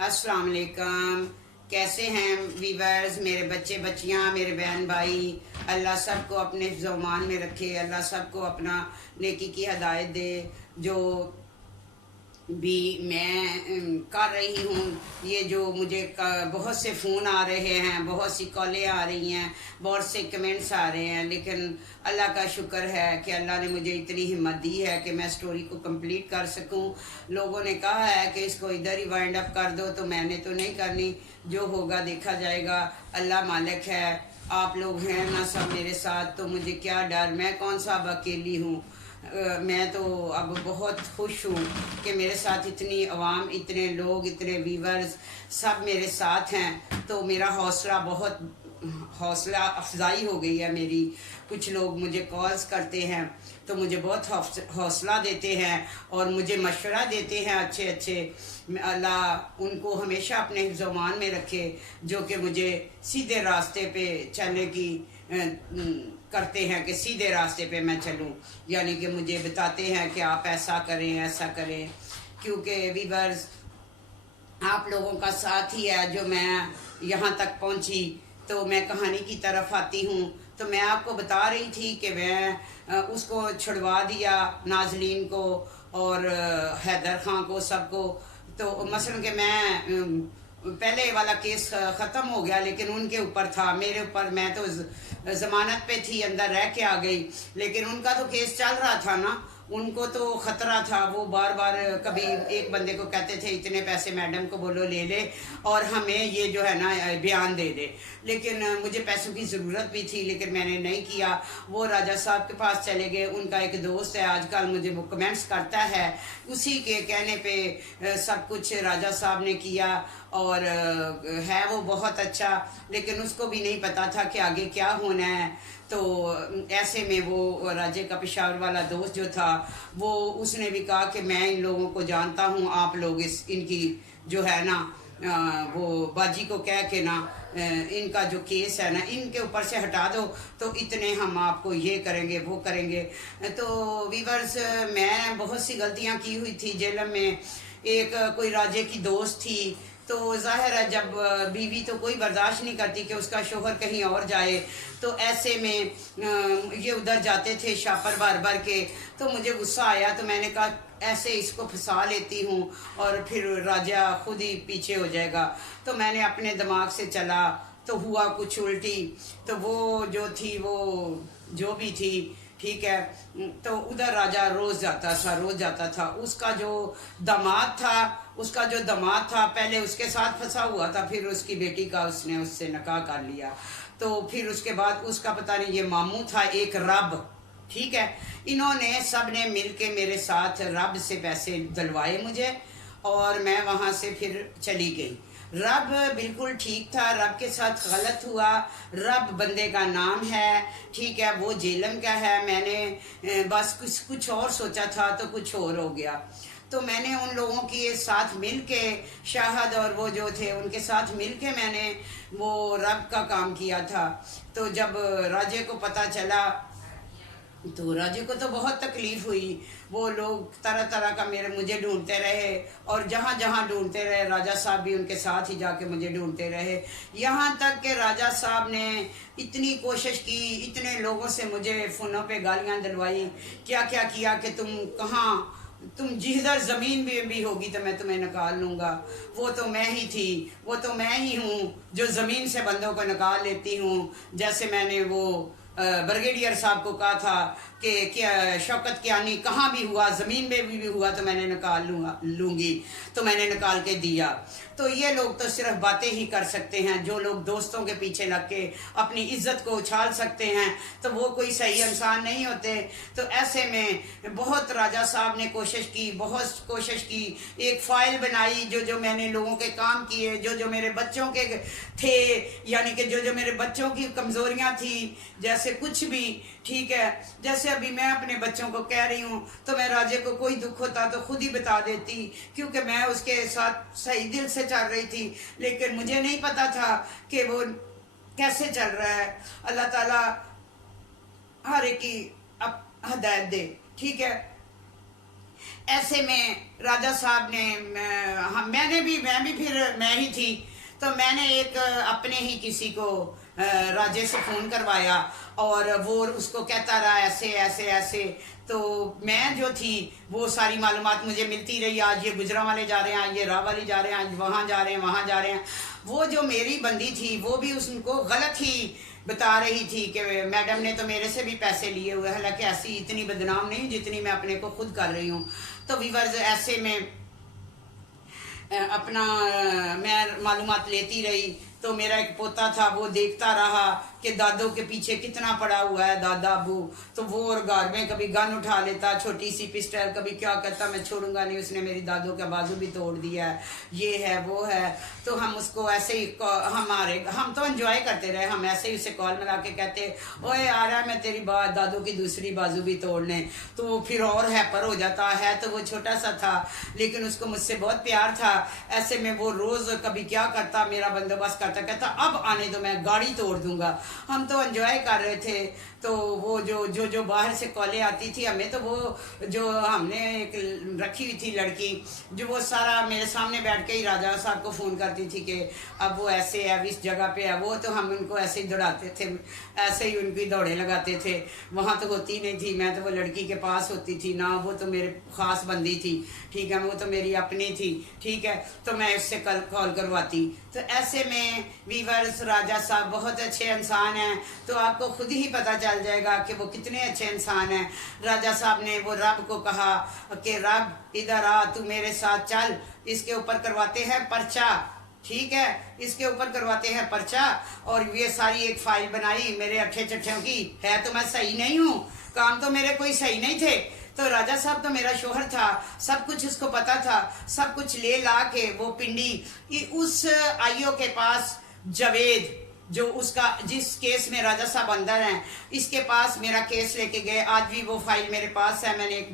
अस्सलाम वालेकुम। कैसे हैं वीवर्स, मेरे बच्चे बच्चियां, मेरे बहन भाई। अल्लाह सबको अपने ज़ुबान में रखे, अल्लाह सबको अपना नेकी की हदायत दे। जो भी मैं कर रही हूँ, ये जो मुझे बहुत से फ़ोन आ रहे हैं, बहुत सी कॉलें आ रही हैं, बहुत से कमेंट्स आ रहे हैं, लेकिन अल्लाह का शुक्र है कि अल्लाह ने मुझे इतनी हिम्मत दी है कि मैं स्टोरी को कंप्लीट कर सकूं। लोगों ने कहा है कि इसको इधर ही वाइंड अप कर दो, तो मैंने तो नहीं करनी, जो होगा देखा जाएगा। अल्लाह मालिक है, आप लोग हैं ना सब मेरे साथ, तो मुझे क्या डर, मैं कौन सा अब अकेली हूँ। मैं तो अब बहुत खुश हूँ कि मेरे साथ इतनी आवाम, इतने लोग, इतने व्यूवर्स सब मेरे साथ हैं। तो मेरा हौसला अफजाई हो गई है मेरी। कुछ लोग मुझे कॉल्स करते हैं तो मुझे बहुत हौसला देते हैं और मुझे मशवरा देते हैं अच्छे अच्छे। अल्लाह उनको हमेशा अपने ज़ुबान में रखे, जो कि मुझे सीधे रास्ते पे चलने की करते हैं कि सीधे रास्ते पे मैं चलूं, यानी कि मुझे बताते हैं कि आप ऐसा करें, ऐसा करें। क्योंकि वीवर्स, आप लोगों का साथ ही है जो मैं यहाँ तक पहुँची। तो मैं कहानी की तरफ आती हूँ। तो मैं आपको बता रही थी कि मैं उसको छुड़वा दिया, नाजरीन को और हैदर खां को, सबको। तो मसलन कि मैं पहले वाला केस ख़त्म हो गया, लेकिन उनके ऊपर था, मेरे ऊपर मैं तो ज़मानत पे थी, अंदर रह के आ गई। लेकिन उनका तो केस चल रहा था ना, उनको तो ख़तरा था। वो बार बार कभी एक बंदे को कहते थे इतने पैसे मैडम को बोलो ले ले और हमें ये जो है ना बयान दे दे। लेकिन मुझे पैसों की ज़रूरत भी थी, लेकिन मैंने नहीं किया। वो राजा साहब के पास चले गए। उनका एक दोस्त है आजकल, मुझे वो कमेंट्स करता है, उसी के कहने पे सब कुछ राजा साहब ने किया। और है वो बहुत अच्छा, लेकिन उसको भी नहीं पता था कि आगे क्या होना है। तो ऐसे में वो राजे का पेशावर वाला दोस्त जो था, वो उसने भी कहा कि मैं इन लोगों को जानता हूँ, आप लोग इनकी जो है ना वो बाजी को कह के ना इनका जो केस है ना इनके ऊपर से हटा दो, तो इतने हम आपको ये करेंगे वो करेंगे। तो वीवर्स, मैं बहुत सी गलतियाँ की हुई थी जेल में। एक कोई राजे की दोस्त थी, तो जाहिर है जब बीवी तो कोई बर्दाश्त नहीं करती कि उसका शोहर कहीं और जाए। तो ऐसे में ये उधर जाते थे शापर भर भर के। तो मुझे गुस्सा आया, तो मैंने कहा ऐसे इसको फंसा लेती हूँ और फिर राजा खुद ही पीछे हो जाएगा। तो मैंने अपने दिमाग से चला, तो हुआ कुछ उल्टी। तो वो जो थी, वो जो भी थी, ठीक है, तो उधर राजा रोज जाता था। उसका जो दामाद था पहले उसके साथ फंसा हुआ था, फिर उसकी बेटी का उसने उससे निकाह कर लिया। तो फिर उसके बाद उसका पता नहीं, ये मामू था एक रब, ठीक है। इन्होंने सब ने मिल के मेरे साथ रब से पैसे दिलवाए मुझे, और मैं वहाँ से फिर चली गई। रब बिल्कुल ठीक था, रब के साथ गलत हुआ। रब बंदे का नाम है, ठीक है, वो जेलम का है। मैंने बस कुछ और सोचा था तो कुछ और हो गया। तो मैंने उन लोगों के साथ मिल के, शाहद और वो जो थे उनके साथ मिल के मैंने वो रब का काम किया था। तो जब राजे को पता चला, तो राजे को तो बहुत तकलीफ हुई। वो लोग तरह तरह का मुझे ढूंढते रहे, और जहाँ जहाँ ढूंढते रहे राजा साहब भी उनके साथ ही जाके मुझे ढूंढते रहे। यहाँ तक कि राजा साहब ने इतनी कोशिश की, इतने लोगों से मुझे फ़ोनों पे गालियाँ दिलवाई, क्या क्या किया कि तुम जिधर ज़मीन भी होगी तो मैं तुम्हें निकाल लूँगा। वो तो मैं ही थी, वो तो मैं ही हूँ जो ज़मीन से बंदों को निकाल लेती हूँ। जैसे मैंने वो ब्रिगेडियर साहब को कहा था कि क्या शौकत कियानी कहाँ भी हुआ, ज़मीन में भी हुआ तो मैंने निकाल लूँगी, तो मैंने निकाल के दिया। तो ये लोग तो सिर्फ बातें ही कर सकते हैं। जो लोग दोस्तों के पीछे लग के अपनी इज्जत को उछाल सकते हैं, तो वो कोई सही इंसान नहीं होते। तो ऐसे में बहुत राजा साहब ने बहुत कोशिश की। एक फ़ाइल बनाई, जो मैंने लोगों के काम किए, जो मेरे बच्चों के थे, यानी कि जो मेरे बच्चों की कमज़ोरियाँ थी, जैसे कुछ भी, ठीक है। जैसे अभी मैं अपने बच्चों को कह रही हूँ, तो मैं राजे को कोई दुख होता तो खुद ही बता देती, क्योंकि मैं उसके साथ सही दिल से चल रही थी। लेकिन मुझे नहीं पता था कि वो कैसे चल रहा है। अल्लाह ताला हर एक की हदायत दे, ठीक है। ऐसे में राजा साहब ने मैं भी फिर मैं ही थी, तो मैंने एक अपने ही किसी को राजे से फ़ोन करवाया और वो उसको कहता रहा ऐसे ऐसे ऐसे। तो मैं जो थी वो सारी मालूमात मुझे मिलती रही, आज ये गुजरांवाले जा रहे हैं, आज ये राहवाली जा रहे हैं, आज वहाँ जा रहे हैं, वहाँ जा रहे हैं। वो जो मेरी बंदी थी वो भी उसको गलत ही बता रही थी कि मैडम ने तो मेरे से भी पैसे लिए हुए, हालांकि ऐसी इतनी बदनाम नहीं जितनी मैं अपने को खुद कर रही हूँ। तो व्यूअर्स ऐसे में अपना मैं मालूमात लेती रही। तो मेरा एक पोता था, वो देखता रहा कि दादो के पीछे कितना पड़ा हुआ है दादा अबू। तो वो और घर में कभी गन उठा लेता, छोटी सी पिस्टल, कभी क्या कहता मैं छोड़ूंगा नहीं, उसने मेरी दादो का बाजू भी तोड़ दिया है, ये है वो है। तो हम उसको ऐसे ही हम तो एंजॉय करते रहे, हम ऐसे ही उसे कॉल मिला के कहते ओए आ रहा है मैं तेरी दादो की दूसरी बाजू भी तोड़ने। तो वो फिर और हैपर हो जाता है। तो वो छोटा सा था लेकिन उसको मुझसे बहुत प्यार था। ऐसे में वो रोज़ कभी क्या करता, मेरा बंदोबस्त करता, कहता अब आने दो मैं गाड़ी तोड़ दूंगा। हम तो एंजॉय कर रहे थे। तो वो जो बाहर से कॉलें आती थी हमें, तो वो जो हमने एक रखी हुई थी लड़की, जो वो सारा मेरे सामने बैठ के ही राजा साहब को फ़ोन करती थी कि अब वो ऐसे है, इस जगह पे है वो। तो हम उनको ऐसे ही दौड़ाते थे, ऐसे ही उनकी दौड़े लगाते थे। वहाँ तो होती नहीं थी, मैं तो वो लड़की के पास होती थी ना, वो तो मेरे ख़ास बंदी थी, ठीक है, वो तो मेरी अपनी थी, ठीक है। तो मैं उससे कॉल करवाती। तो ऐसे में वीवर्स राजा साहब बहुत अच्छे इंसान हैं। तो आपको खुद ही पता चल जाएगा कि वो कितने अच्छे इंसान हैं। राजा साहब ने वो रब को कहा कि रब इधर आ, तू मेरे साथ चल, इसके ऊपर करवाते हैं पर्चा, ठीक है, इसके ऊपर करवाते हैं पर्चा। और ये सारी एक फाइल बनाई मेरे अट्ठे चट्ठों की, है तो मैं सही नहीं हूँ, काम तो मेरे कोई सही नहीं थे। तो राजा साहब तो मेरा शोहर था, सब कुछ उसको पता था, सब कुछ ले ला के वो पिंडी उस आईओ के पास, जावेद जो उसका जिस केस में राजा साहब अंदर हैं, इसके पास मेरा केस लेके गए। आज भी वो फाइल मेरे पास है, मैंने एक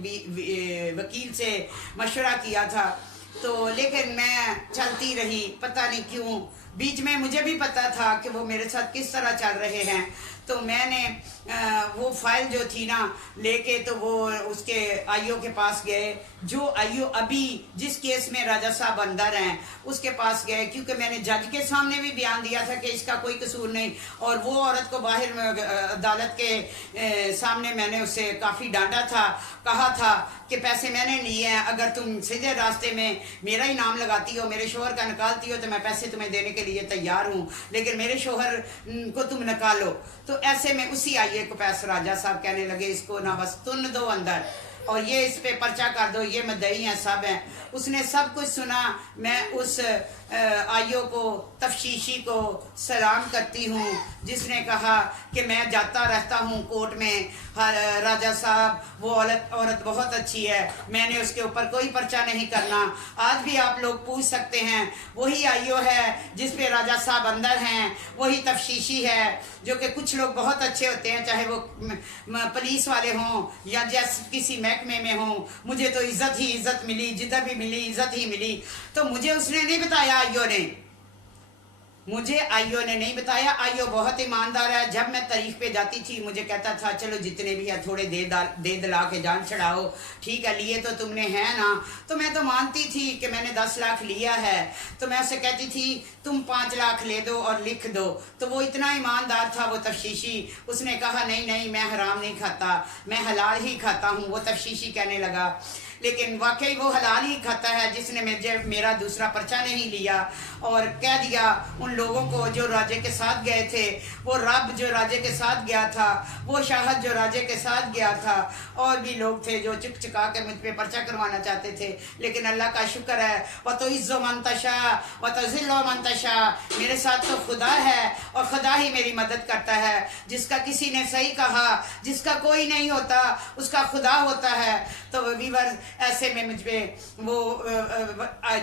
वकील से मशवरा किया था। तो लेकिन मैं चलती रही, पता नहीं क्यों। बीच में मुझे भी पता था कि वो मेरे साथ किस तरह चल रहे हैं। तो मैंने वो फाइल जो थी ना लेके, तो वो उसके आईओ के पास गए, जो आईओ अभी जिस केस में राजा साहब अंदर हैं उसके पास गए, क्योंकि मैंने जज के सामने भी बयान दिया था कि इसका कोई कसूर नहीं। और वो औरत को बाहर अदालत के सामने मैंने उसे काफ़ी डांटा था, कहा था कि पैसे मैंने लिए हैं, अगर तुम सीधे रास्ते में मेरा ही नाम लगाती हो, मेरे शोहर का निकालती हो, तो मैं पैसे तुम्हें देने के लिए तैयार हूँ, लेकिन मेरे शोहर को तुम निकालो। तो ऐसे में उसी आईए को पैसे राजा साहब कहने लगे इसको ना बस तुन दो अंदर, और ये इस पे पर्चा कर दो, ये मदई हैं सब हैं। उसने सब कुछ सुना। मैं उस आईओ को, तफ्तीशी को सलाम करती हूँ जिसने कहा कि मैं जाता रहता हूँ कोर्ट में, राजा साहब वो औरत बहुत अच्छी है, मैंने उसके ऊपर कोई पर्चा नहीं करना। आज भी आप लोग पूछ सकते हैं, वही आईओ है जिस पे राजा साहब अंदर हैं, वही तफ्तीशी है, जो कि कुछ लोग बहुत अच्छे होते हैं, चाहे वो पुलिस वाले हों या जैसे किसी महकमे में हों। मुझे तो इज्जत ही इज्जत मिली, जिधर भी मिली इज्जत ही मिली। तो मुझे उसने नहीं बताया, आईओ ने नहीं बताया। आईओ बहुत ईमानदार है। जब मैं तारीख पे जाती थी मुझे कहता था चलो जितने भी है थोड़े दे दिला के जान छड़ाओ, ठीक है, लिए तो तुमने है ना। तो मैं तो मानती थी कि मैंने 10 लाख लिया है। तो मैं उसे कहती थी तुम 5 लाख ले दो और लिख दो। तो वो इतना ईमानदार था वो तफ्तीशी, उसने कहा नहीं नहीं मैं हराम नहीं खाता, मैं हलाल ही खाता हूँ। वो तफ्तीशी कहने लगा, लेकिन वाकई वो हलाल ही खाता है जिसने मेरा दूसरा पर्चा नहीं लिया। और कह दिया उन लोगों को जो राजे के साथ गए थे, वो रब जो राजे के साथ गया था, वो शाहद जो राजे के साथ गया था, और भी लोग थे जो चुक चुका के मुझ पे पर्चा करवाना चाहते थे। लेकिन अल्लाह का शुक्र है, व तो इज़्ज़ो मंतशा व तज़िल्लो मंतशा, मेरे साथ तो खुदा है और खुदा ही मेरी मदद करता है। जिसका किसी ने सही कहा, जिसका कोई नहीं होता उसका खुदा होता है। तो वीवर ऐसे में मुझ पे वो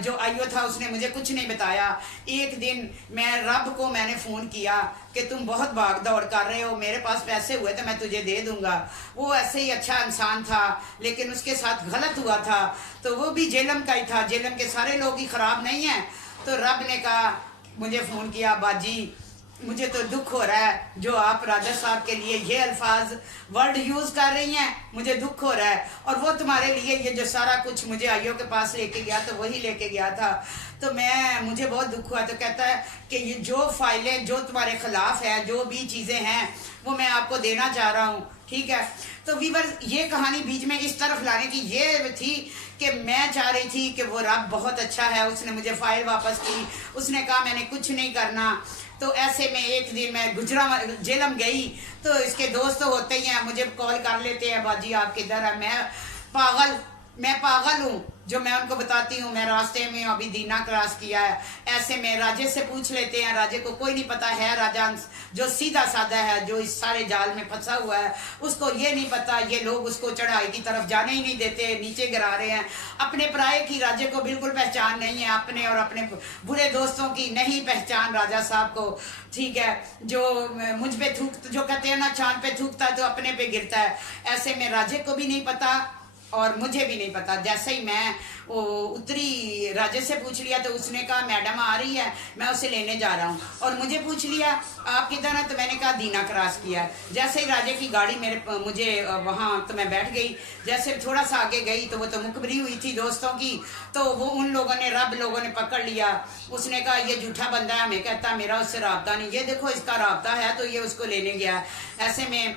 जो आईओ था उसने मुझे कुछ नहीं बताया। एक दिन मैंने फ़ोन किया कि तुम बहुत भाग दौड़ कर रहे हो, मेरे पास पैसे हुए तो मैं तुझे दे दूंगा। वो ऐसे ही अच्छा इंसान था, लेकिन उसके साथ गलत हुआ था। तो वो भी जेलम का ही था, जेलम के सारे लोग ही ख़राब नहीं हैं। तो रब ने कहा, मुझे फ़ोन किया बाजी मुझे तो दुख हो रहा है जो आप राजा साहब के लिए ये अल्फाज वर्ड यूज़ कर रही हैं, मुझे दुख हो रहा है। और वो तुम्हारे लिए ये जो सारा कुछ मुझे आइयो के पास लेके गया तो वही लेके गया था, तो मुझे बहुत दुख हुआ। तो कहता है कि ये जो फाइलें जो तुम्हारे खिलाफ है, जो भी चीज़ें हैं, वो मैं आपको देना चाह रहा हूँ, ठीक है। तो वीवर ये कहानी बीच में इस तरफ लाने की ये थी कि मैं चाह रही थी कि वो रब बहुत अच्छा है, उसने मुझे फ़ाइल वापस की, उसने कहा मैंने कुछ नहीं करना। तो ऐसे में एक दिन मैं गुजरा जेलम गई तो इसके दोस्त तो होते ही हैं, मुझे कॉल कर लेते हैं, बाजी आप किधर है। मैं पागल हूँ जो मैं उनको बताती हूँ मैं रास्ते में अभी दीना क्रॉस किया है। ऐसे में राजे से पूछ लेते हैं, राजे को कोई नहीं पता है, राजा जो सीधा साधा है, जो इस सारे जाल में फंसा हुआ है, उसको ये नहीं पता, ये लोग उसको चढ़ाई की तरफ जाने ही नहीं देते, नीचे गिरा रहे हैं। अपने पराये की राजे को बिल्कुल पहचान नहीं है, अपने और अपने बुरे दोस्तों की नहीं पहचान राजा साहब को, ठीक है। जो मुझ पे थूक, जो कहते हैं ना चांद पे थूकता है तो अपने पे गिरता है, ऐसे में राजे को भी नहीं पता और मुझे भी नहीं पता। जैसे ही मैं वो उतरी, राजे से पूछ लिया तो उसने कहा मैडम आ रही है, मैं उसे लेने जा रहा हूँ। और मुझे पूछ लिया आप किधर हैं, तो मैंने कहा दीना क्रॉस किया। जैसे ही राजे की गाड़ी मुझे वहाँ, तो मैं बैठ गई। जैसे थोड़ा सा आगे गई तो वो तो मुखबरी हुई थी दोस्तों की, तो वो उन लोगों ने रब लोगों ने पकड़ लिया। उसने कहा ये झूठा बंदा है, हमें कहता मेरा उससे राब्ता नहीं, ये देखो इसका राब्ता है, तो ये उसको लेने गया। ऐसे में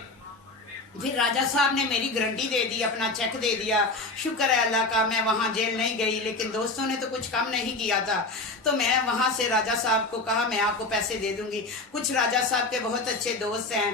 फिर राजा साहब ने मेरी गारंटी दे दी, अपना चेक दे दिया। शुक्र है अल्लाह का, मैं वहाँ जेल नहीं गई, लेकिन दोस्तों ने तो कुछ कम नहीं किया था। तो मैं वहाँ से राजा साहब को कहा मैं आपको पैसे दे दूँगी। कुछ राजा साहब के बहुत अच्छे दोस्त हैं,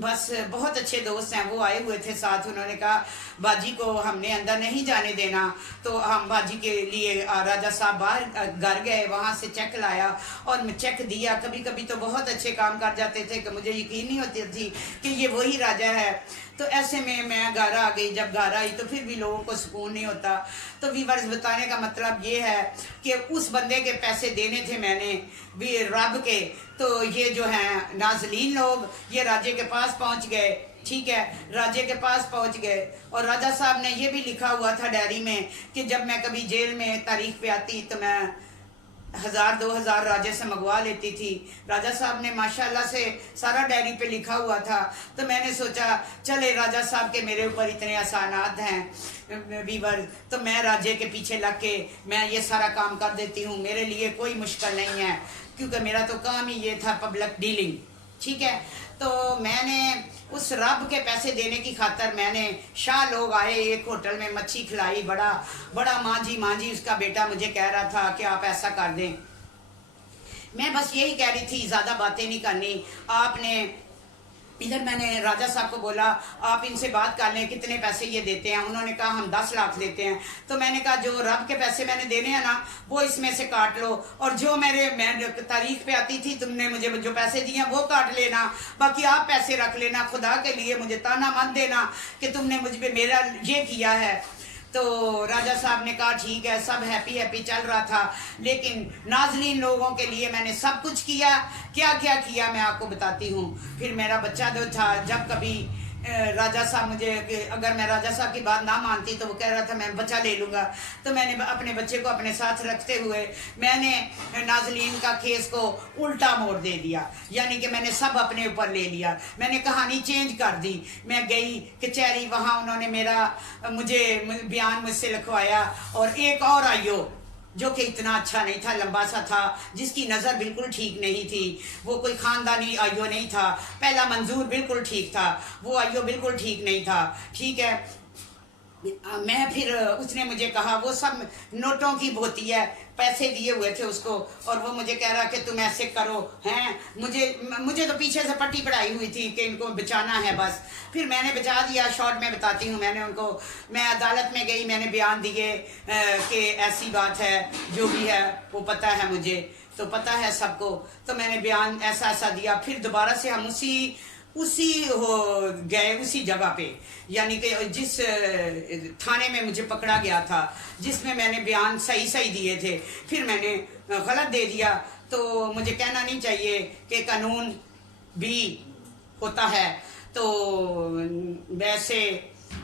बस बहुत अच्छे दोस्त हैं, वो आए हुए थे साथ। उन्होंने कहा बाजी को हमने अंदर नहीं जाने देना, तो हम बाजी के लिए राजा साहब बाहर घर गए, वहाँ से चेक लाया और मैं चेक दिया। कभी कभी तो बहुत अच्छे काम कर जाते थे कि मुझे यकीन नहीं होती थी कि ये वही राजा है। तो ऐसे में मैं घर आ गई। जब घर आई तो फिर भी लोगों को सुकून नहीं होता। तो व्यूअर्स बताने का मतलब ये है कि उस बंदे के पैसे देने थे मैंने भी रब के, तो ये जो हैं नाज़रीन लोग ये राजे के पास पहुंच गए, ठीक है, राजे के पास पहुंच गए। और राजा साहब ने ये भी लिखा हुआ था डायरी में कि जब मैं कभी जेल में तारीख पे आती तो मैं 1000-2000 राजे से मंगवा लेती थी। राजा साहब ने माशाल्लाह से सारा डायरी पे लिखा हुआ था। तो मैंने सोचा चले राजा साहब के मेरे ऊपर इतने आसानात हैं वीवर, तो मैं राजे के पीछे लग के मैं ये सारा काम कर देती हूँ, मेरे लिए कोई मुश्किल नहीं है, क्योंकि मेरा तो काम ही ये था पब्लिक डीलिंग, ठीक है। तो मैंने उस रब के पैसे देने की खातर मैंने शाह लोग आए, एक होटल में मच्छी खिलाई, बड़ा बड़ा मांझी उसका बेटा मुझे कह रहा था कि आप ऐसा कर दें। मैं बस यही कह रही थी, ज़्यादा बातें नहीं करनी आपने। इधर मैंने राजा साहब को बोला आप इनसे बात कर लें कितने पैसे ये देते हैं। उन्होंने कहा हम 10 लाख देते हैं। तो मैंने कहा जो रब के पैसे मैंने देने हैं ना वो इसमें से काट लो, और जो मैं तारीख पे आती थी तुमने मुझे जो पैसे दिए हैं वो काट लेना, बाकी आप पैसे रख लेना। खुदा के लिए मुझे ताना मत देना कि तुमने मुझ पे मेरा ये किया है। तो राजा साहब ने कहा ठीक है, सब हैप्पी चल रहा था। लेकिन नाज़रीन लोगों के लिए मैंने सब कुछ किया, क्या क्या किया मैं आपको बताती हूँ। फिर मेरा बच्चा जो था, जब कभी राजा साहब मुझे, अगर मैं राजा साहब की बात ना मानती तो वो कह रहा था मैं बच्चा ले लूँगा, तो मैंने अपने बच्चे को अपने साथ रखते हुए मैंने नाज़रीन का केस को उल्टा मोड़ दे दिया, यानी कि मैंने सब अपने ऊपर ले लिया। मैंने कहानी चेंज कर दी। मैं गई कचहरी, वहाँ उन्होंने मुझे बयान मुझसे लिखवाया, और एक और आईओ जो कि इतना अच्छा नहीं था, लंबा सा था, जिसकी नज़र बिल्कुल ठीक नहीं थी, वो कोई ख़ानदानी आईओ नहीं था। पहला मंजूर बिल्कुल ठीक था, वो आईओ बिल्कुल ठीक नहीं था, ठीक है। मैं फिर उसने मुझे कहा वो सब नोटों की होती है, पैसे दिए हुए थे उसको, और वो मुझे कह रहा कि तुम ऐसे करो हैं। मुझे तो पीछे से पट्टी पढ़ाई हुई थी कि इनको बचाना है बस। फिर मैंने बचा दिया। शॉर्ट में बताती हूँ, मैं अदालत में गई, मैंने बयान दिए कि ऐसी बात है, जो भी है वो पता है, मुझे तो पता है सबको। तो मैंने बयान ऐसा ऐसा दिया। फिर दोबारा से हम उसी हो गए, उसी जगह पे, यानी कि जिस थाने में मुझे पकड़ा गया था, जिसमें मैंने बयान सही दिए थे, फिर मैंने गलत दे दिया। तो मुझे कहना नहीं चाहिए कि कानून भी होता है। तो वैसे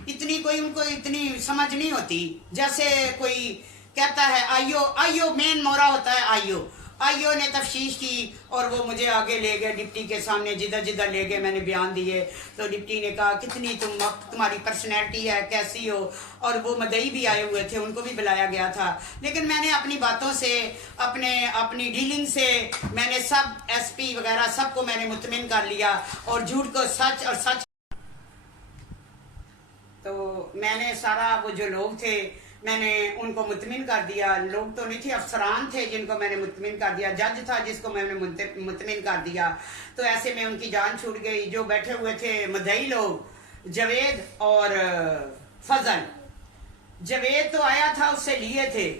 उनको इतनी समझ नहीं होती। जैसे कोई कहता है आइयो मेन मोरा होता है, आईओ ने तफ्तीश की और वो मुझे आगे ले गए डिप्टी के सामने, जिधर जिधर ले गए मैंने बयान दिए। तो डिप्टी ने कहा कितनी तुम्हारी पर्सनैलिटी है, कैसी हो। और वो मदई भी आए हुए थे, उनको भी बुलाया गया था। लेकिन मैंने अपनी बातों से, अपनी डीलिंग से मैंने सब एसपी वगैरह सबको मैंने मुतमिन कर लिया और झूठ को सच और सच। तो मैंने सारा वो जो लोग थे मैंने उनको मुतमिन कर दिया। लोग तो नहीं थे, अफसरान थे जिनको मैंने मुतमिन कर दिया, जज था जिसको मैंने मुतमिन कर दिया। तो ऐसे में उनकी जान छूट गई। जो बैठे हुए थे मदई लोग, जवेद और फजल। जवेद तो आया था, उससे लिए थे,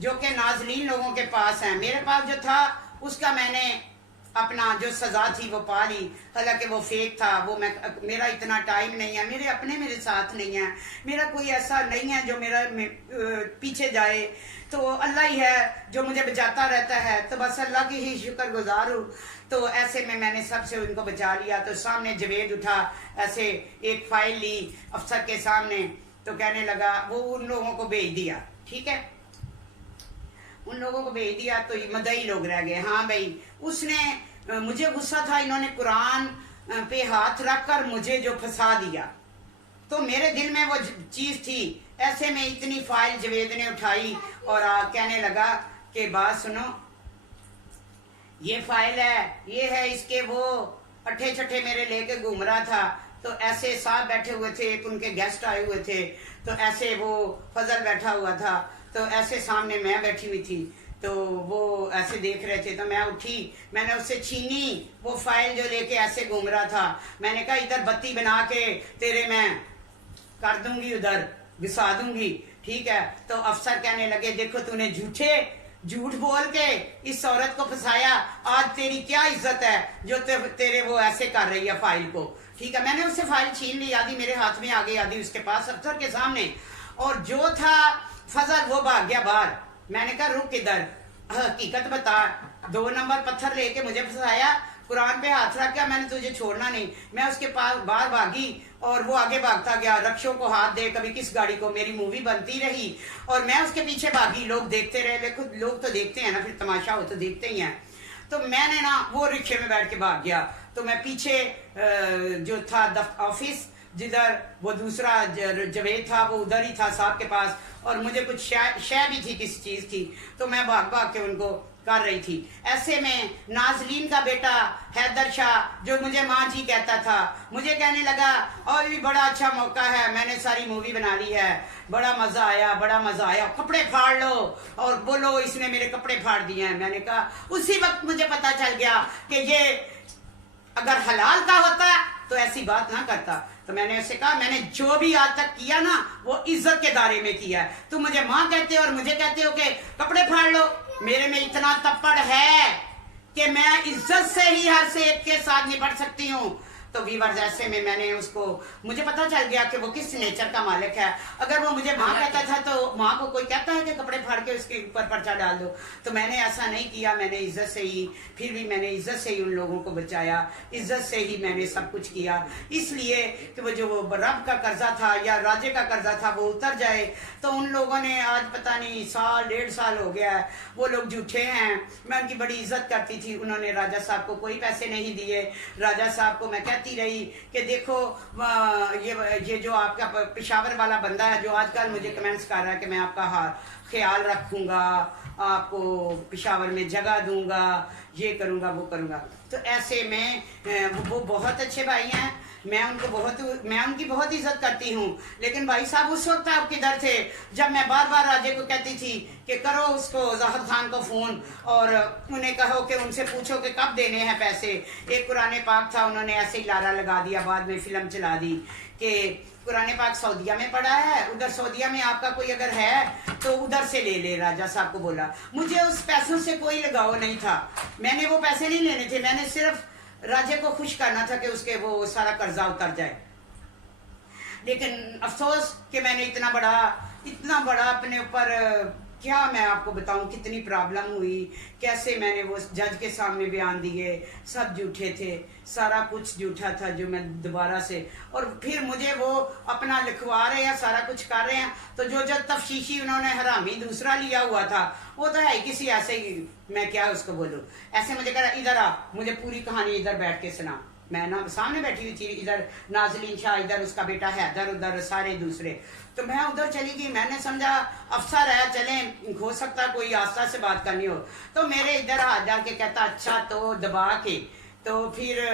जो कि नाजरीन लोगों के पास हैं। मेरे पास जो था उसका मैंने अपना जो सजा थी वो पा ली, हालांकि वो फेक था। वो मेरा इतना टाइम नहीं है, मेरे साथ नहीं है, मेरा कोई ऐसा नहीं है जो मेरा पीछे जाए। तो अल्लाह ही है जो मुझे बचाता रहता है, तो बस अल्लाह की ही शुक्रगुजार हूँ। तो ऐसे में मैंने सबसे उनको बचा लिया। तो सामने जवेद उठा, ऐसे एक फाइल ली अफसर के सामने, तो कहने लगा, वो उन लोगों को भेज दिया, ठीक है, उन लोगों को भेज दिया। तो मदई लोग रह गए। हाँ भाई, उसने मुझे गुस्सा था, इन्होंने कुरान पे हाथ रखकर मुझे जो फंसा दिया, तो मेरे दिल में वो चीज थी। ऐसे में इतनी फाइल जवेद ने उठाई और कहने लगा कि बात सुनो, ये फाइल है, ये है, इसके वो अट्ठे छठे मेरे लेके घूम रहा था। तो ऐसे साहब बैठे हुए थे, एक उनके गेस्ट आए हुए थे, तो ऐसे वो फजल बैठा हुआ था, तो ऐसे सामने मैं बैठी हुई थी। तो वो ऐसे देख रहे थे, तो मैं उठी, मैंने उससे छीनी वो फाइल जो लेके ऐसे घूम रहा था। मैंने कहा इधर बत्ती बना के तेरे मैं कर दूंगी, उधर घिसा दूंगी, ठीक है। तो अफसर कहने लगे, देखो तूने झूठ बोल के इस औरत को फंसाया, आज तेरी क्या इज्जत है जो तेरे वो ऐसे कर रही है फाइल को, ठीक है। मैंने उससे फाइल छीन ली, आधी मेरे हाथ में आ गई, आधी उसके पास अफसर के सामने। और जो था फजल वो भाग गया बाहर। मैंने कहा रुक इधर, हकीकत बता, 2 नंबर पत्थर लेके मुझे फंसाया, कुरान पे हाथ रख गया, मैंने तुझे छोड़ना नहीं। मैं उसके पास बाहर भागी और वो आगे भागता गया, रक्षों को हाथ दे, कभी किस गाड़ी को। मेरी मूवी बनती रही और मैं उसके पीछे भागी। लोग देखते रहे, देखो लोग तो देखते हैं ना, फिर तमाशा हो तो देखते ही हैं। तो मैंने ना वो रिक्शे में बैठ के भाग गया। तो मैं पीछे जो था ऑफिस, जिधर वो दूसरा जवेद था वो उधर ही था साहब के पास, और मुझे कुछ शय भी थी किसी चीज की, तो मैं भाग भाग के उनको कर रही थी। ऐसे में नाजरीन का बेटा हैदर शाह, जो मुझे माँ जी कहता था, मुझे कहने लगा और भी बड़ा अच्छा मौका है, मैंने सारी मूवी बना ली है, बड़ा मजा आया, बड़ा मजा आया, कपड़े फाड़ लो और बोलो इसने मेरे कपड़े फाड़ दिए हैं। मैंने कहा, उसी वक्त मुझे पता चल गया कि ये अगर हलाल का होता तो ऐसी बात ना करता। तो मैंने उससे कहा, मैंने जो भी आज तक किया ना वो इज्जत के दायरे में किया है। तुम मुझे माँ कहते हो और मुझे कहते हो कि कपड़े फाड़ लो। मेरे में इतना तप्पड़ है कि मैं इज्जत से ही हर से एक के साथ निपट सकती हूँ। तो वीवर्स, ऐसे में मैंने उसको, मुझे पता चल गया कि वो किस नेचर का मालिक है। अगर वो मुझे माँ कहता था तो माँ को कोई कहता है कि कपड़े फाड़ के उसके ऊपर पर्चा डाल दो, तो मैंने ऐसा नहीं किया। मैंने इज्जत से ही, फिर भी मैंने इज्जत से ही उन लोगों को बचाया, इज्जत से ही मैंने सब कुछ किया, इसलिए कि वो जो वो रब का कर्जा था या राजे का कर्जा था वो उतर जाए। तो उन लोगों ने आज पता नहीं साल 1.5 साल हो गया है, वो लोग झूठे हैं। मैं उनकी बड़ी इज्जत करती थी, उन्होंने राजा साहब को कोई पैसे नहीं दिए। राजा साहब को मैं कहती रही कि देखो ये जो आपका पेशावर वाला बंदा है, जो आजकल मुझे कमेंट्स कर रहा है कि मैं आपका ख्याल रखूंगा, आपको पेशावर में जगह दूंगा, ये करूंगा वो करूंगा। तो ऐसे में वो बहुत अच्छे भाई हैं, मैं उनकी बहुत इज्जत करती हूँ। लेकिन भाई साहब उस वक्त आप किधर थे जब मैं बार बार राजे को कहती थी कि करो उसको ज़ाहिद खान को फ़ोन और उन्हें कहो कि उनसे पूछो कि कब देने हैं पैसे। एक कुरान पाक था, उन्होंने ऐसे ही लारा लगा दिया, बाद में फिल्म चला दी कि कुरान पाक सऊदीया में पड़ा है, उधर सऊदीया में आपका कोई अगर है तो उधर से ले ले। राजा साहब को बोला, मुझे उस पैसों से कोई लगाव नहीं था, मैंने वो पैसे नहीं लेने थे, मैंने सिर्फ राजे को खुश करना था कि उसके वो सारा कर्जा उतर जाए। लेकिन अफसोस कि मैंने इतना बड़ा अपने ऊपर क्या मैं आपको बताऊं कितनी प्रॉब्लम हुई, कैसे मैंने वो जज के सामने बयान दिए, सब झूठे थे, सारा कुछ झूठा था जो मैं दोबारा से, और फिर मुझे वो अपना लिखवा रहे हैं, सारा कुछ कर रहे हैं। तो जो जो तफ्शीशी उन्होंने हरामी दूसरा लिया हुआ था वो तो है किसी ऐसे ही, मैं क्या उसको बोलूं, ऐसे मुझे कह रहा इधर आ, मुझे पूरी कहानी इधर बैठ के सुना। मैं ना सामने बैठी हुई थी, इधर नाजलीन शाह, इधर उसका बेटा हैदर, उधर सारे दूसरे। तो मैं उधर चली गई, मैंने समझा अफसर है, चलें हो सकता कोई आस्था से बात करनी हो। तो मेरे इधर हाथ जाके कहता अच्छा तो दबा के, तो फिर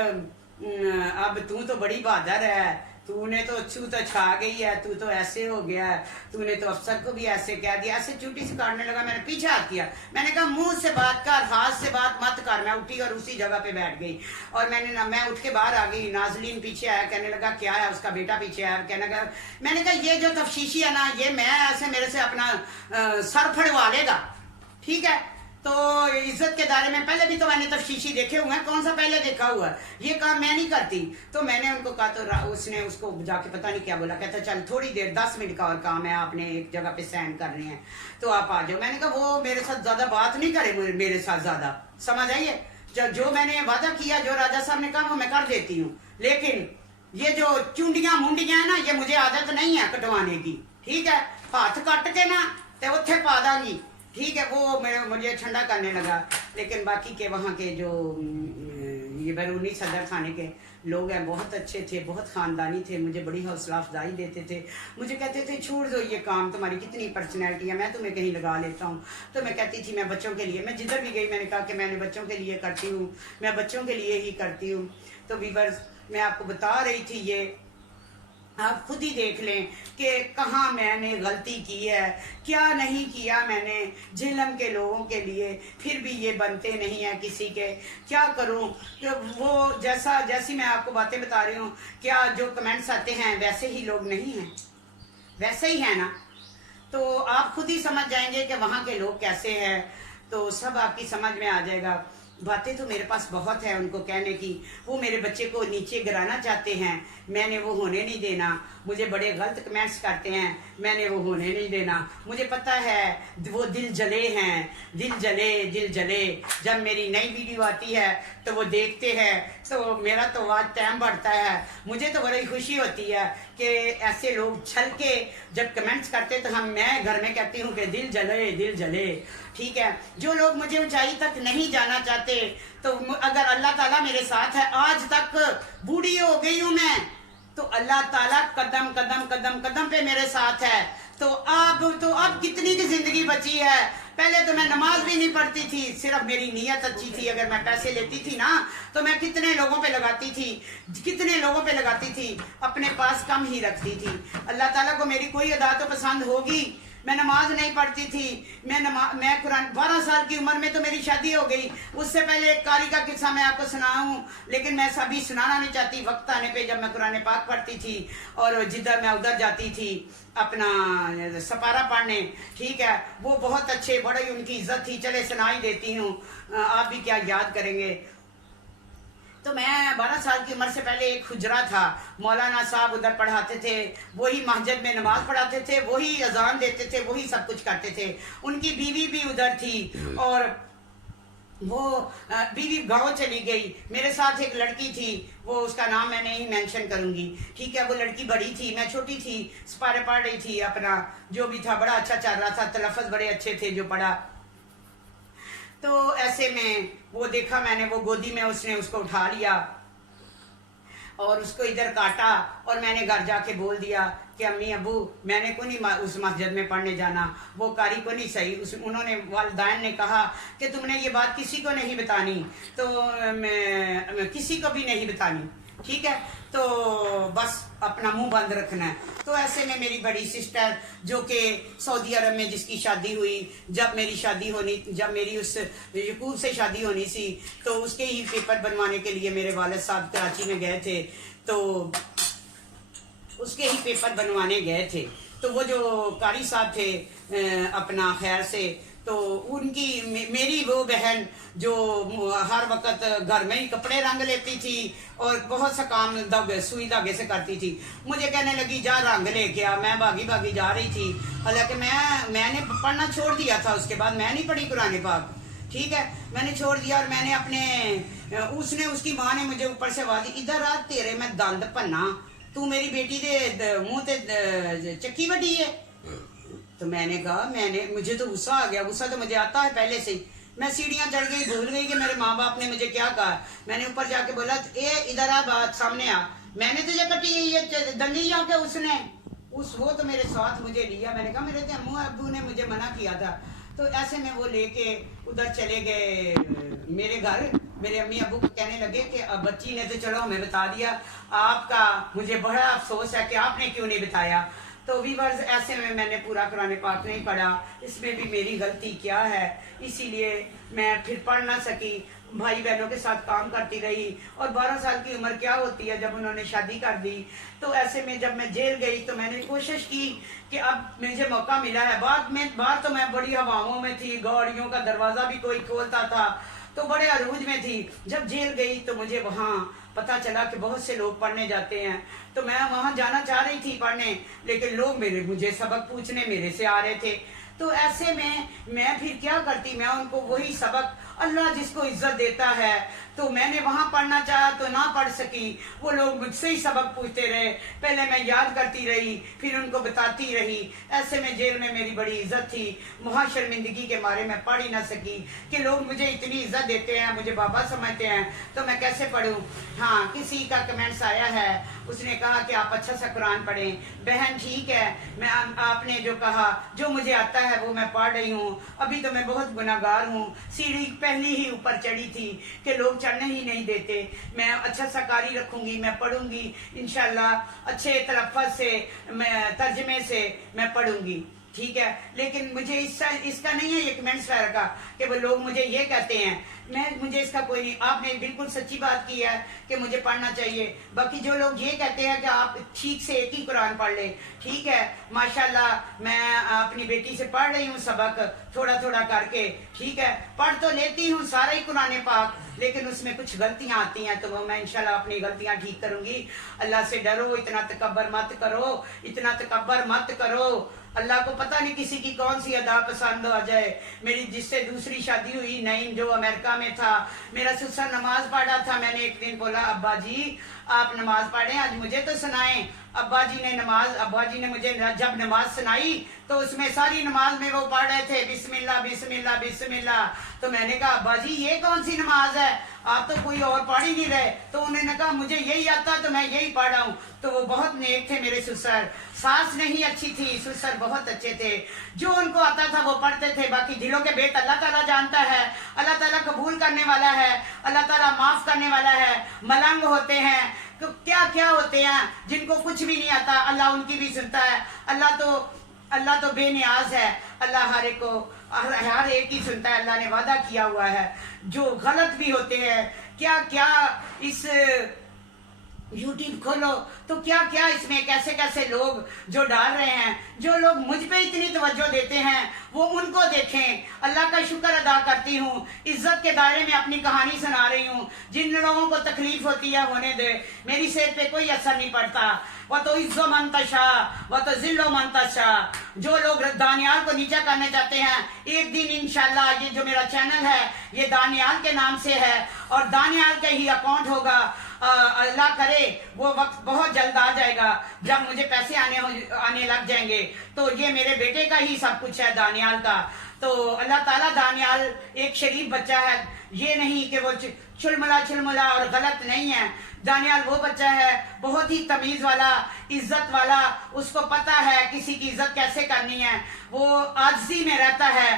अब तू तो बड़ी बहादुर है, तूने तो छू तो छा गई है, तू तो ऐसे हो गया है, तूने तो अफसर को भी ऐसे कह दिया, ऐसे चूटी से काटने लगा। मैंने पीछे हाथ किया, मैंने कहा मुंह से बात कर, हाथ से बात मत कर। मैं उठी और उसी जगह पे बैठ गई, और मैं उठ के बाहर आ गई। नाजलीन पीछे आया, कहने लगा क्या है, उसका बेटा पीछे आया, कहने लगा, मैंने कहा ये जो तफ्शीशी है ना, ये मैं ऐसे मेरे से अपना सर फड़वा लेगा, ठीक है। तो इज्जत के दायरे में पहले भी तो मैंने तफ्शीशी देखे हुए हैं, कौन सा पहले देखा हुआ है, ये काम मैं नहीं करती। तो मैंने उनको कहा, तो उसने उसको जाके पता नहीं क्या बोला, कहता चल थोड़ी देर 10 मिनट का और काम है, आपने एक जगह पे साइन करनी है तो आप आ जाओ। मैंने कहा वो मेरे साथ ज्यादा बात नहीं करे, मेरे साथ ज्यादा, समझ आइए, जो मैंने वादा किया, जो राजा साहब ने कहा वो मैं कर देती हूँ, लेकिन ये जो चुंडियां मुंडियां है ना, ये मुझे आदत नहीं है कटवाने की, ठीक है। हाथ कट के ना तो उत्थे पा दांगी, ठीक है। वो मुझे ठंडा करने लगा, लेकिन बाकी के वहाँ के जो ये बैरूनी सदर थाने के लोग हैं बहुत अच्छे थे, बहुत खानदानी थे, मुझे बड़ी हौसला अफजाई देते थे, मुझे कहते थे छोड़ दो ये काम, तुम्हारी कितनी पर्सनैलिटी है, मैं तुम्हें कहीं लगा लेता हूँ। तो मैं कहती थी मैं बच्चों के लिए, मैं जिधर भी गई मैंने कहा कि मैंने बच्चों के लिए करती हूँ, मैं बच्चों के लिए ही करती हूँ। तो वीवर्स मैं आपको बता रही थी, ये आप खुद ही देख लें कि कहाँ मैंने गलती की है, क्या नहीं किया मैंने झेलम के लोगों के लिए, फिर भी ये बनते नहीं है किसी के, क्या करूं। तो वो जैसी मैं आपको बातें बता रही हूँ, क्या जो कमेंट्स आते हैं वैसे ही लोग नहीं हैं, वैसे ही है ना। तो आप खुद ही समझ जाएंगे कि वहाँ के लोग कैसे हैं, तो सब आपकी समझ में आ जाएगा। बातें तो मेरे पास बहुत है उनको कहने की, वो मेरे बच्चे को नीचे गिराना चाहते हैं, मैंने वो होने नहीं देना। मुझे बड़े गलत कमेंट्स करते हैं, मैंने वो होने नहीं देना। मुझे पता है वो दिल जले हैं, दिल जले। जब मेरी नई वीडियो आती है तो वो देखते हैं, तो मेरा तो आज टाइम बढ़ता है। मुझे तो बड़ी खुशी होती है कि ऐसे लोग छल के जब कमेंट्स करते तो मैं घर में कहती हूँ कि दिल जले, ठीक है। जो लोग मुझे ऊंचाई तक नहीं जाना चाहते, तो अगर अल्लाह ताला मेरे साथ है, आज तक बूढ़ी हो गई हूं मैं, तो अल्लाह ताला कदम पे मेरे साथ है। तो अब कितनी की जिंदगी बची है। पहले तो मैं नमाज भी नहीं पढ़ती थी, सिर्फ मेरी नीयत अच्छी थी। अगर मैं पैसे लेती थी ना तो मैं कितने लोगों पे लगाती थी, अपने पास कम ही रखती थी। अल्लाह ताला को मेरी कोई अदा तो पसंद होगी। मैं नमाज नहीं पढ़ती थी, मैं कुरान 12 साल की उम्र में तो मेरी शादी हो गई। उससे पहले एक कारी का किस्सा मैं आपको सुनाऊं, लेकिन मैं सभी सुनाना नहीं चाहती। वक्त आने पे जब मैं कुरान पाक पढ़ती थी और जिधर मैं उधर जाती थी अपना सपारा पढ़ने, ठीक है, वो बहुत अच्छे, बड़ी उनकी इज्जत थी। चले सुना ही देती हूँ, आप भी क्या याद करेंगे। तो मैं 12 साल की उम्र से पहले एक हुजरा था, मौलाना साहब उधर पढ़ाते थे, वही मस्जिद में नमाज पढ़ाते थे, वही अजान देते थे, वही सब कुछ करते थे। उनकी बीवी भी उधर थी और वो बीवी गांव चली गई। मेरे साथ एक लड़की थी, वो उसका नाम मैं नहीं मेंशन करूंगी, ठीक है। वो लड़की बड़ी थी, मैं छोटी थी, सपारे पढ़ रही थी। अपना जो भी था बड़ा अच्छा चल रहा था, तलफ़्फ़ुज़ बड़े अच्छे थे जो पढ़ा। तो ऐसे में वो देखा मैंने, वो गोदी में उसने उसको उठा लिया और उसको इधर काटा, और मैंने घर जाके बोल दिया कि अम्मी अबू मैंने को नहीं उस मस्जिद में पढ़ने जाना, वो कारी को नहीं सही। उन्होंने वालिदैन ने कहा कि तुमने ये बात किसी को नहीं बतानी, तो मैं किसी को भी नहीं बतानी, ठीक है, तो बस अपना मुंह बंद रखना है। तो ऐसे में मेरी बड़ी सिस्टर जो कि सऊदी अरब में जिसकी शादी हुई, जब मेरी उस यकूब से शादी होनी थी, तो उसके ही पेपर बनवाने के लिए मेरे वालिद साहब कराची में गए थे, तो उसके ही पेपर बनवाने गए थे। तो वो जो कारी साहब थे अपना खैर से, تو उनकी मेरी वो बहन जो हर वक्त घर में ही कपड़े रंग लेती थी और बहुत सा काम सुई धागे से करती थी, मुझे कहने लगी जा रंग लेके आ। मैं भागी भागी जा रही थी, हालांकि मैंने पढ़ना छोड़ दिया था। उसके बाद मैं नहीं पढ़ी कुरान पाक, ठीक है, मैंने छोड़ दिया। और मैंने उसकी माँ ने मुझे ऊपर से आवाज दी, इधर आ तेरे मैं दंद भन्ना, तू मेरी बेटी दे मुंह ते चक्की वड्डी है। तो मैंने कहा मुझे तो गुस्सा आ गया, गुस्सा तो मुझे आता है पहले से ही। मैं सीढ़ियां चढ़ गई, भूल गई कि मेरे माँ बाप ने मुझे क्या कहा। मैंने ऊपर जाके बोला ए इधर आ, बात सामने आ, मैंने तुझे कटी है ये दंडी जाके उसने वो तो मेरे साथ मुझे लिया। मैंने कहा मेरे अम्मू अब्बू ने मुझे मना किया था। तो ऐसे में वो लेके उधर चले गए मेरे घर। मेरे अम्मी अब्बू को कहने लगे कि अब बच्ची ने तो चलो हमें बता दिया, आपका मुझे बड़ा अफसोस है कि आपने क्यों नहीं बताया। तो वीवर्स ऐसे में मैंने पूरा कुरान पाक नहीं पढ़ा, इसमें भी मेरी गलती क्या है, इसीलिए मैं फिर पढ़ ना सकी। भाई बहनों के साथ काम करती रही और 12 साल की उम्र क्या होती है जब उन्होंने शादी कर दी। तो ऐसे में जब मैं जेल गई तो मैंने कोशिश की कि अब मुझे मौका मिला है। बाहर तो मैं बड़ी हवाओं में थी, गाड़ियों का दरवाजा भी कोई खोलता था, तो बड़े अरूज में थी। जब जेल गई तो मुझे वहाँ पता चला कि बहुत से लोग पढ़ने जाते हैं, तो मैं वहाँ जाना चाह रही थी पढ़ने, लेकिन लोग मुझे सबक पूछने मेरे से आ रहे थे। तो ऐसे में मैं फिर क्या करती, मैं उनको वही सबक, अल्लाह जिसको इज्जत देता है, तो मैंने वहां पढ़ना चाहा तो ना पढ़ सकी। वो लोग मुझसे ही सबक पूछते रहे, पहले मैं याद करती रही, फिर उनको बताती रही। ऐसे में जेल में मेरी बड़ी इज्जत थी, वहां शर्मिंदगी के मारे मैं पढ़ ही ना सकी कि लोग मुझे इतनी इज्जत देते हैं, मुझे बाबा समझते हैं, तो मैं कैसे पढ़ूं। हाँ, किसी का कमेंट्स आया है, उसने कहा कि आप अच्छा सा कुरान पढ़ें। बहन ठीक है, मैं आपने जो कहा, जो मुझे आता है वो मैं पढ़ रही हूँ। अभी तो मैं बहुत गुनाहगार हूँ, सीढ़ी पहली ही ऊपर चढ़ी थी कि लोग चढ़ने ही नहीं देते। मैं अच्छा सा कारी रखूंगी, मैं पढ़ूंगी इंशाल्लाह, अच्छे तलफ़्फ़ुज़ से, मैं तर्जमे से मैं पढ़ूंगी, ठीक है। लेकिन मुझे इसका नहीं है ये कमेंट्स वगैरह का कि वो लोग मुझे ये कहते हैं, मुझे इसका कोई नहीं। आपने बिल्कुल सच्ची बात की है कि मुझे पढ़ना चाहिए। बाकी जो लोग ये कहते हैं कि आप ठीक से एक ही कुरान पढ़ लें, ठीक है, माशाल्लाह मैं अपनी बेटी से पढ़ रही हूँ सबक थोड़ा थोड़ा करके, ठीक है, पढ़ तो लेती हूँ सारा ही कुरान पाक, लेकिन उसमें कुछ गलतियां आती हैं, तो मैं इंशाल्लाह अपनी गलतियां ठीक करूंगी। अल्लाह से डरो, इतना तकब्बर मत करो, इतना तकब्बर मत करो। अल्लाह को पता नहीं किसी की कौन सी अदा पसंद आ जाए। मेरी जिससे दूसरी शादी हुई नईम, जो अमेरिका में था, मेरा ससुर नमाज पढ़ा था। मैंने एक दिन बोला अब्बा जी आप नमाज पढ़ें, आज मुझे तो सुनाएं। अब्बा जी ने मुझे जब नमाज सुनाई तो उसमें सारी नमाज में वो पढ़ रहे थे बिस्मिल्लाह बिस्मिल्लाह बिस्मिल्लाह। तो मैंने कहा अब्बा जी ये कौन सी नमाज है, आप तो कोई और पढ़ ही नहीं रहे। तो उन्होंने कहा मुझे यही आता तो मैं यही पढ़ रहा हूँ। तो वो बहुत नेक थे मेरे ससुर, सास नहीं अच्छी थी, ससुर बहुत अच्छे थे, जो उनको आता था वो पढ़ते थे। बाकी दिलों के भेद अल्लाह ताला जानता है, अल्लाह ताला कबूल करने वाला है, अल्लाह ताला माफ करने वाला है। मलंग होते हैं तो क्या क्या होते हैं जिनको कुछ भी नहीं आता, अल्लाह उनकी भी सुनता है। अल्लाह तो बेनियाज है, अल्लाह हर एक ही सुनता है। अल्लाह ने वादा किया हुआ है। जो गलत भी होते हैं, क्या क्या इस यूट्यूब खोलो तो क्या क्या इसमें कैसे कैसे लोग जो डाल रहे हैं, जो लोग मुझ पे इतनी तवज्जो देते हैं वो उनको देखें। अल्लाह का शुक्र अदा करती हूँ, इज्जत के दायरे में अपनी कहानी सुना रही हूँ। जिन लोगों को तकलीफ होती है होने दे, मेरी सेहत पे कोई असर नहीं पड़ता। वह तो इज्जो मंतशा वह तो जिल्लो मंतशा। जो लोग दानियाल को नीचा करना चाहते हैं, एक दिन इंशाल्लाह ये जो मेरा चैनल है ये दानियाल के नाम से है और दानियाल का ही अकाउंट होगा। अल्लाह करे वो वक्त बहुत जल्द आ जाएगा जब मुझे पैसे आने लग जाएंगे। तो ये मेरे बेटे का ही सब कुछ है दानियाल का। तो अल्लाह ताला, दानियाल एक शरीफ बच्चा है, ये नहीं कि वो चुलमुला और गलत नहीं है। दानियाल वो बच्चा है बहुत ही तमीज वाला, इज्जत वाला, उसको पता है किसी की इज्जत कैसे करनी है। वो आजिज़ी में रहता है,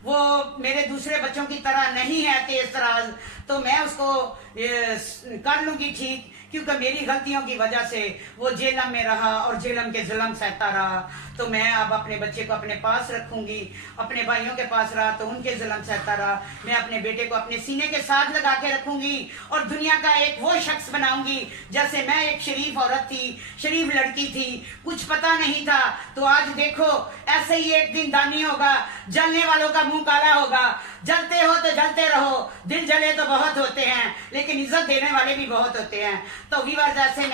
वो मेरे दूसरे बच्चों की तरह नहीं है तेज तराज। तो मैं उसको कर लूंगी ठीक, کیونکہ میری غلطیوں کی وجہ سے وہ جیلم میں رہا اور جیلم کے ظلم سہتا رہا. تو میں اب اپنے بچے کو اپنے پاس رکھوں گی. اپنے بھائیوں کے پاس رہا تو ان کے ظلم سہتا رہا. میں اپنے بیٹے کو اپنے سینے کے ساتھ لگا کے رکھوں گی اور دنیا کا ایک وہ شخص بناؤں گی. جیسے میں ایک شریف عورت تھی, شریف لڑکی تھی, کچھ پتا نہیں تھا, تو آج دیکھو ایسے ہی ایک دن دانی ہوگا. جلنے والوں کا منہ کالا ہوگا. جلتے ہو تو جلتے رہو, دل جلے تو بہت ہوتے ہیں لیکن عزت دینے والے بھی بہت ہوتے ہیں. تو ویورز ایسے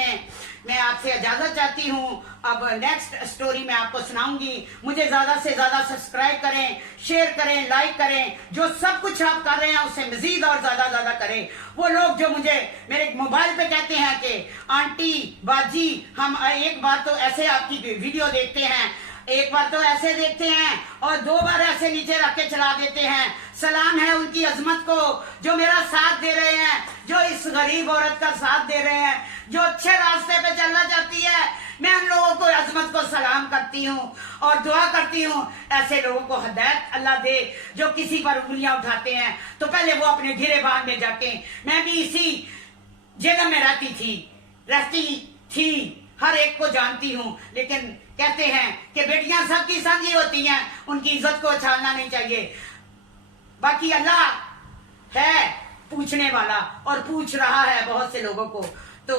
میں آپ سے اجازت چاہتی ہوں. اب نیکسٹ سٹوری میں آپ کو سناؤں گی. مجھے زیادہ سے زیادہ سبسکرائب کریں, شیئر کریں, لائک کریں. جو سب کچھ آپ کر رہے ہیں اسے مزید اور زیادہ کریں. وہ لوگ جو مجھے میرے موبائل پہ کہتے ہیں کہ آنٹی باجی ہم ایک بار تو ایسے آپ کی ویڈیو دیکھتے ہیں, ایک بار تو ایسے دیکھتے ہیں اور 2 بار ایسے نیچے رکھ کے چلا دیتے ہیں. سلام ہے ان کی عظمت کو جو میرا ساتھ دے رہے ہیں, جو اس غریب عورت کا ساتھ دے رہے ہیں, جو اچھے راستے پہ چلنا چاہتی ہے. میں ان لوگوں کو عظمت کو سلام کرتی ہوں اور دعا کرتی ہوں ایسے لوگوں کو ہدایت اللہ دے جو کسی پر انگلیاں اٹھاتے ہیں تو پہلے وہ اپنے گھرے بان میں جا کے. میں بھی اسی جیل میں رہتی تھی, ہر ایک کو جانتی ہوں. لیکن کہتے ہیں کہ بیٹیاں سب کی سانجھی ہوتی ہیں, ان کی عزت کو اچھالنا نہیں چاہیے. باقی اللہ ہے پوچھنے والا اور پوچھ رہا ہے بہت سے لوگوں کو. تو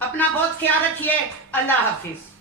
اپنا بہت خیال رکھیے. اللہ حافظ.